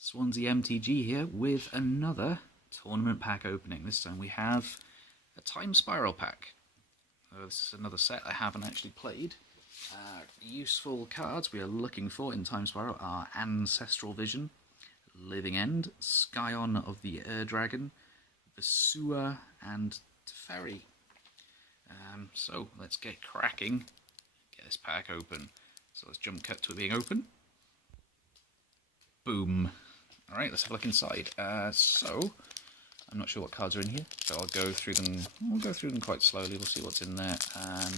Swansea MTG here with another tournament pack opening. This time we have a Time Spiral pack. This is another set I haven't actually played. Useful cards we are looking for in Time Spiral are Ancestral Vision, Living End, Scion of the Air Dragon, Vesua, and Teferi. So let's get cracking, get this pack open. So let's jump cut to it being open. Boom. Alright, let's have a look inside. So, I'm not sure what cards are in here, so I'll go through them. We'll go through them quite slowly. We'll see what's in there. I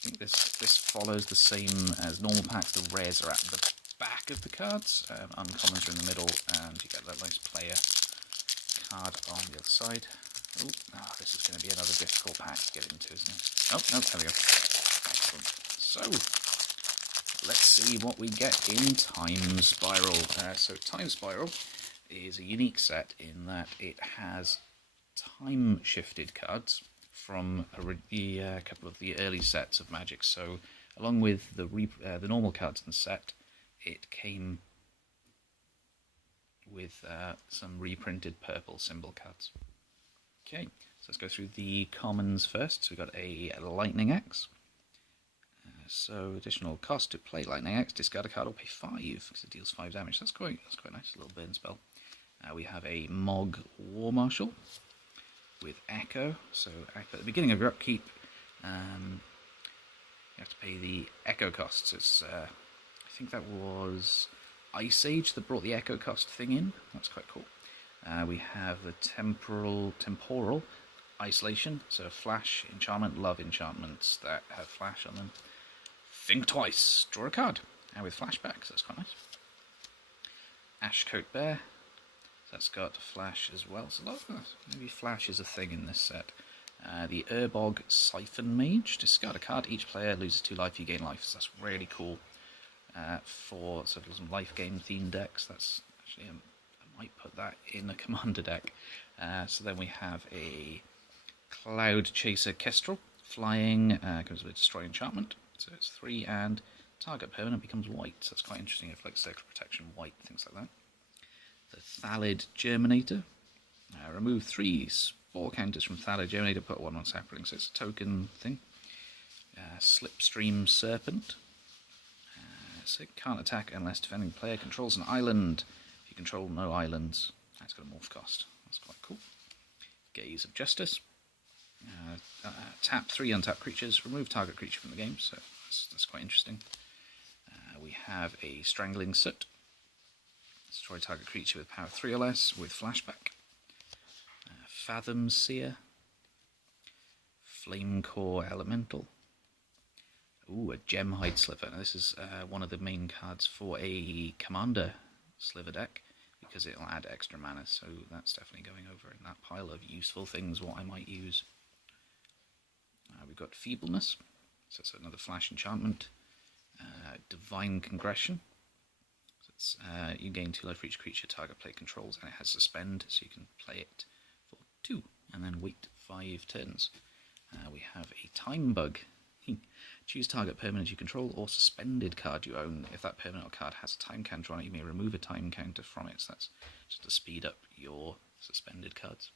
think this follows the same as normal packs. The rares are at the back of the cards. Uncommons are in the middle, and you get that nice player card on the other side. Oh, this is going to be another difficult pack to get into, isn't it? Oh, no, there we go. Excellent. So, let's see what we get in Time Spiral. So Time Spiral is a unique set in that it has time-shifted cards from a couple of the early sets of Magic. So along with the normal cards in the set, it came with some reprinted purple symbol cards. Okay, so let's go through the commons first. So we've got a Lightning Axe. So additional cost to play Lightning Axe, discard a card or pay 5 because it deals 5 damage. That's quite nice, a little burn spell. We have a Mog War Marshal with Echo. So Echo, at the beginning of your upkeep, you have to pay the Echo costs. It's I think that was Ice Age that brought the Echo cost thing in. That's quite cool. We have the Temporal Isolation. So Flash enchantment, love enchantments that have flash on them. Think twice, draw a card, and with flashback, so that's quite nice. Ashcoat Bear, so that's got flash as well, so maybe flash is a thing in this set. The Urbog Siphon Mage, discard a card, each player loses 2 life, you gain life, so that's really cool for sort of some life game themed decks. That's actually, I might put that in a commander deck. So then we have a Cloud Chaser Kestrel, flying, comes with Destroy Enchantment. So it's 3 and target permanent becomes white. So that's quite interesting if like Sacred Protection, white, things like that. The Thallid Germinator. Remove 3 spore counters from Thallid Germinator, put 1 on Sapling. So it's a token thing. Slipstream Serpent. So it can't attack unless defending player controls an island. If you control no islands, that's got a morph cost. That's quite cool. Gaze of Justice. Tap 3 untapped creatures, remove target creature from the game, so that's quite interesting. We have a Strangling Soot. Destroy target creature with power 3 or less with flashback. Fathom Seer. Flame Core Elemental. Ooh, a Gemhide Sliver. Now, this is one of the main cards for a Commander Sliver deck, because it'll add extra mana, so that's definitely going over in that pile of useful things, what I might use. We've got Feebleness, so it's another flash enchantment. Divine Congression, so it's, you gain 2 life for each creature target player controls, and it has Suspend, so you can play it for 2 and then wait 5 turns. We have a Time Bug. Choose target permanent you control or suspended card you own. If that permanent or card has a time counter on it, you may remove a time counter from it. So that's just to speed up your suspended cards.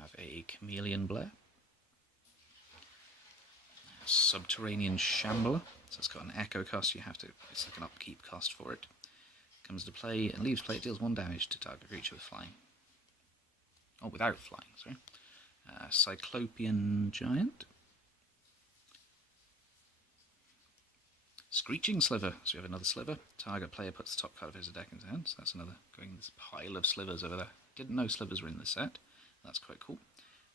Have a Chameleon Blare. Subterranean Shambler, so it's got an echo cost, it's like an upkeep cost for it. Comes to play and leaves play, it deals 1 damage to target creature with flying. Oh, without flying, sorry. Cyclopean Giant. Screeching Sliver, so we have another sliver. Target player puts the top card of his deck into hand, so that's another going in this pile of slivers over there. Didn't know slivers were in the set, that's quite cool.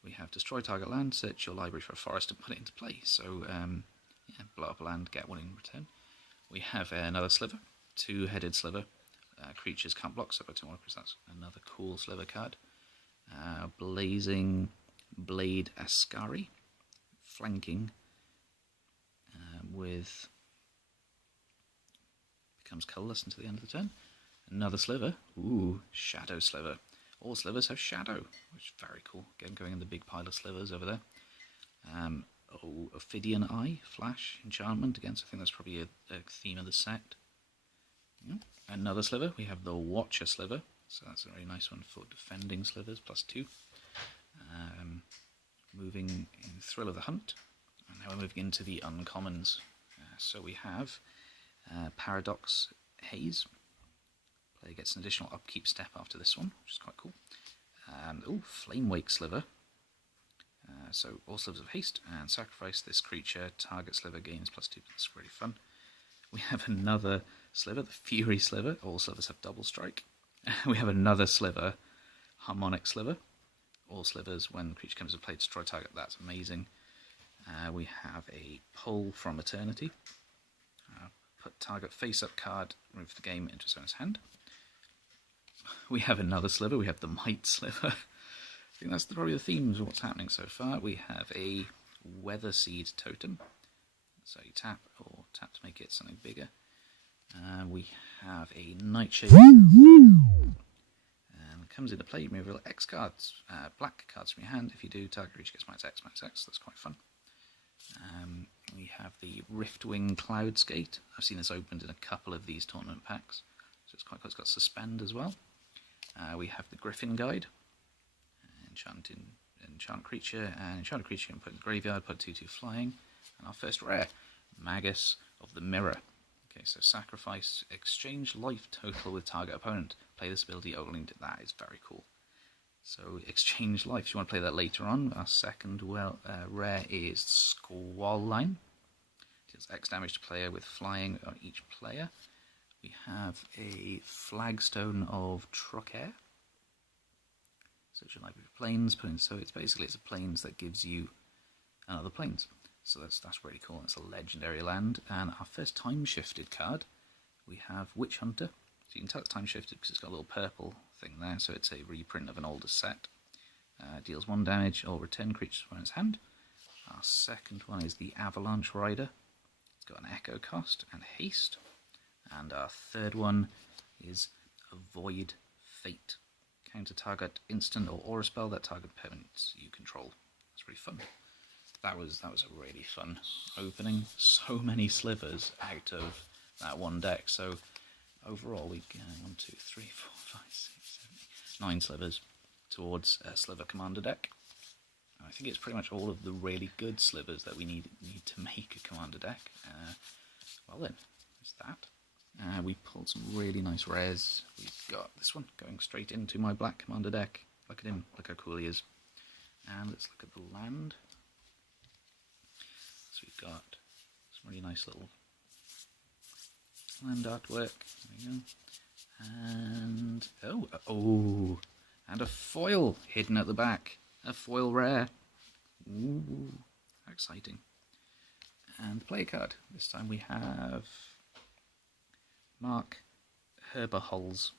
We have destroy target land, search your library for a forest and put it into play. So, yeah, blow up a land, get 1 in return. We have another sliver, 2-headed sliver. Creatures can't block, so I put 2 because that's another cool sliver card. Blazing Blade Ascari, flanking with becomes colourless until the end of the turn. Another sliver, ooh, Shadow Sliver. All slivers have shadow, which is very cool. Again, going in the big pile of slivers over there. Ophidian Eye, flash, enchantment. Again, so I think that's probably a theme of the set. Yeah. another sliver. We have the Watcher sliver, so that's a very nice one for defending slivers, +2. Moving in Thrill of the Hunt, and now we're moving into the uncommons. So we have Paradox Haze. Player gets an additional upkeep step after this one, which is quite cool. Flame Wake sliver. So all slivers of haste, and sacrifice this creature, target sliver gains +2. That's really fun. We have another sliver, the Fury sliver. All slivers have double strike. We have another sliver, Harmonic sliver. All slivers, when the creature comes to play, destroy target. That's amazing. We have a Pull from Eternity. Put target face-up card, remove the game into its owner's hand. We have another sliver. We have the Might sliver. I think that's probably the themes of what's happening so far. We have a Weather Seed totem. So you tap or tap to make it something bigger. We have a Nightshade. Comes into play, you move real X cards, black cards from your hand. If you do, target creature gets -X, -X. That's quite fun. We have the Riftwing Cloudskate. I've seen this opened in a couple of these tournament packs, so it's quite cool. It's got Suspend as well. We have the Griffin Guide. Enchant creature, and enchant creature you can put in the graveyard, put 2/2 flying. And our first rare, Magus of the Mirror. Okay, so sacrifice, exchange life total with target opponent. Play this ability only. That is very cool. So exchange life. If you want to play that later on, our second rare is Squall Line. Deals X damage to player with flying on each player. We have a Flagstone of Trocaire. Search your library of planes. So it's a planes that gives you another planes. So that's really cool. That's a legendary land. And our first time-shifted card, we have Witch Hunter. So you can tell it's time-shifted because it's got a little purple thing there. So it's a reprint of an older set. Deals 1 damage or return creatures from its hand. Our second one is the Avalanche Rider. It's got an Echo cost and haste. And our third one is Avoid Fate. Counter target instant or aura spell that target permanents you control. That's really fun. That was a really fun opening. So many slivers out of that one deck. So overall we get 1, 2, 3, 4, 5, 6, 7, 8, 9 slivers towards a sliver commander deck. And I think it's pretty much all of the really good slivers that we need to make a commander deck. Well then, there's that. We pulled some really nice rares. We've got this one going straight into my black commander deck. Look at him, look how cool he is. And let's look at the land. So we've got some really nice little land artwork. There we go. And and a foil hidden at the back. A foil rare. Ooh, how exciting. And the player card. This time we have Mark Herberholz.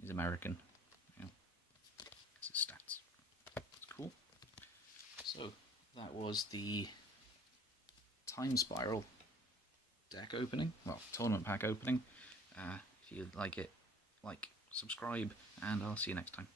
He's American. Yeah. That's his stats. That's cool. So that was the Time Spiral deck opening. Well, tournament pack opening. If you like it, subscribe, and I'll see you next time.